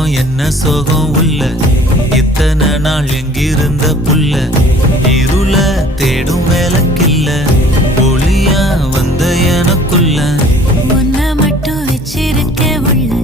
பக்கம் என்ன சோகம் உள்ள இத்தனை நாள் எங்கிருந்த புல்ல இருள தேடும் வேலைக்கில்ல ஒளியா வந்த எனக்குள்ள உன்னை மட்டும் வச்சிருக்க உள்ள